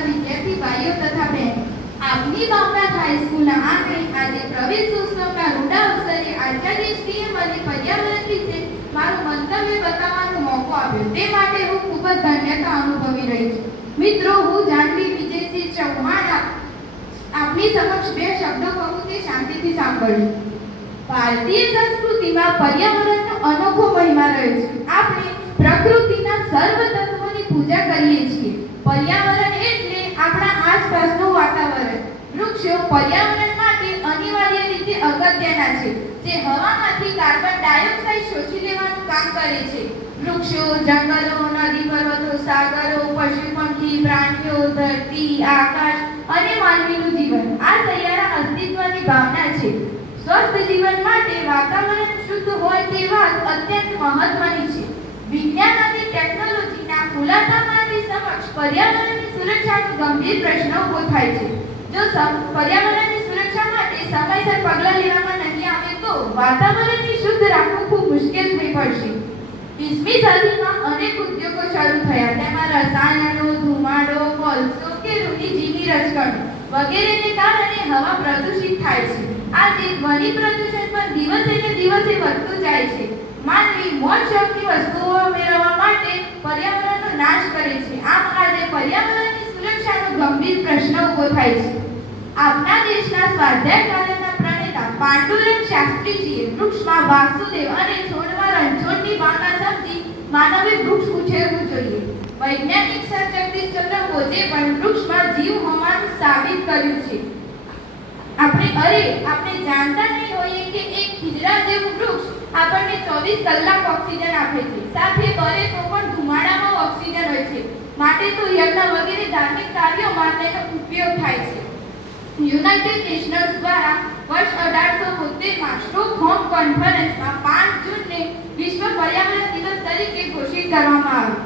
વિદ્યાર્થી, ભાઈઓ તથા બહેનો, આપની બાપનાથ હાઈસ્કૂલના આંગણે આજે પ્રવેશ ઉત્સવના રૂડા અવસરે આચાર્યશ્રીએ મને પર્યાવરણ વિશે મારું મંતવ્ય બતાવવાનો મોકો આપ્યો, તે માટે હું ખૂબ જ ધન્યતા અનુભવી રહી છું. મિત્રો, હું જાનવી વિજયસિંહ ચૌહાણ આપની સમક્ષ બે શબ્દો કહું તે શાંતિથી સાંભળજો. ભારતીય સંસ્કૃતિમાં પર્યાવરણનો અનોખો મહિમા રહ્યો છે. આપણે પ્રકૃતિના સર્વ તત્વોની પૂજા કરીએ છીએ. પર્યાવરણ એટલે આપણા આસપાસનું વાતાવરણ. વૃક્ષો પર્યાવરણ માટે અનિવાર્ય રીતે અગત્યના છે, જે હવામાંથી કાર્બન ડાયોક્સાઇડ શોષી લેવાનું કામ કરે છે. વૃક્ષો, જંગલો, નદી પર્વતો, સાગરો પશુ પંખી પ્રાણીઓ, ધરતી, આકાશ અને માનવીનું જીવન, આ સૈયારા અસ્તિત્વની ભાવના છે. સ્વસ્થ જીવન માટે વાતાવરણ શુદ્ધ હોય તે વાત અત્યંત મહત્વની છે. વિજ્ઞાન અને ટેકનોલોજીના ખુલાસા પર્યાવરણની સુરક્ષાનો ગંભીર પ્રશ્ન ઊભો થાય છે. જો પર્યાવરણની સુરક્ષા માટે સમયસર પગલાં લેવામાં નહીં આવે તો વાતાવરણને શુદ્ધ રાખવું ખૂબ મુશ્કેલ થઈ પડશે. વીસમી સદીમાં અનેક ઉદ્યોગો શરૂ થયા. તેમાં રસાયણો, ધુમાડો, કોલસો કે રૂઢિજીવી રજકણો વગેરેને કારણે હવા પ્રદૂષિત થાય છે. આજે ધ્વનિ પ્રદૂષણ પણ દિવસે ને દિવસે વધતું જાય છે. માનવી મોજ શોખની વસ્તુઓ મેળવવા માટે પર્યાવરણનો નાશ કરે છે આમ આજે પર્યાવરણની ગંભીર પ્રશ્ન ઊભો થાય છે. આપના દેશના સ્વાધ્યાય કાર્યના પ્રણેતા પાંડુરંગ શાસ્ત્રીજીએ વૃક્ષમાં વાસુદેવ અને છોડમાં રણછોડની ભાવના સમજી માનવે વૃક્ષ ઉછેરવું જોઈએ. વૈજ્ઞાનિક સર જગદીશચંદ્ર બોઝે પણ વૃક્ષમાં જીવ હોવાનું સાબિત કર્યું છે. આપણે અરે, આપણે જાણતા નહીં હોઈએ કે એક ખીજડા જેવું વૃક્ષ આપણને ચોવીસ કલાક ઓક્સિજન આપે છે. સાથે બરે તો પણ ધુમાડામાં ઓક્સિજન હોય છે માટે તો યજ્ઞ વગેરે ધાર્મિક કાર્યોમાં તેનો ઉપયોગ થાય છે. યુનાઇટેડ નેશન્સ દ્વારા વર્ષ અઢારસો બોતેરમાં સ્ટોકહોમ કોન્ફરન્સમાં પાંચ જૂનને વિશ્વ પર્યાવરણ દિવસ તરીકે ઘોષિત કરવામાં આવ્યો.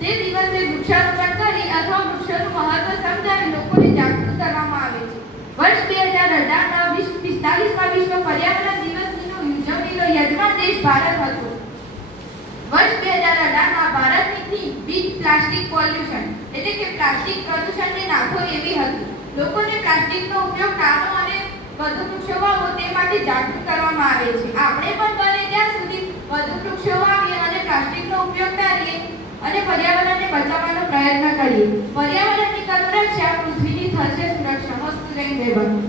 તે દિવસે વૃક્ષારોપણ કરી અથવા વૃક્ષોનું મહત્વ સમજાવી લોકોને જાગૃત કરવામાં આવે છે. વર્ષ બે હજાર અઢારના પિસ્તાલીસમાં વિશ્વ પર્યાવરણ દિવસની ઉજવણીનો યજમાન દેશ ભારત હતો. વર્ષ બે હજાર અઢારમાં ભારતની થીમ બીટ પ્લાસ્ટિક પોલ્યુશન, એટલે કે પ્લાસ્ટિક પ્રદૂષણને નાખો એવી હતી. લોકોને પ્લાસ્ટિકનો ઉપયોગ ટાળો અને વધુ વૃક્ષો વાવો તે માટે જાગૃત કરવામાં આવે છે. આપણે પણ બને ત્યાં સુધી વધુ વૃક્ષો વાવીએ અને પ્લાસ્ટિકનો ઉપયોગ ટાળીએ અને પર્યાવરણને બચાવવાનો પ્રયત્ન કરીએ. પર્યાવરણની કરું રક્ષા પૃથ્વીની થશે સુરક્ષા. મસ્ત દેવન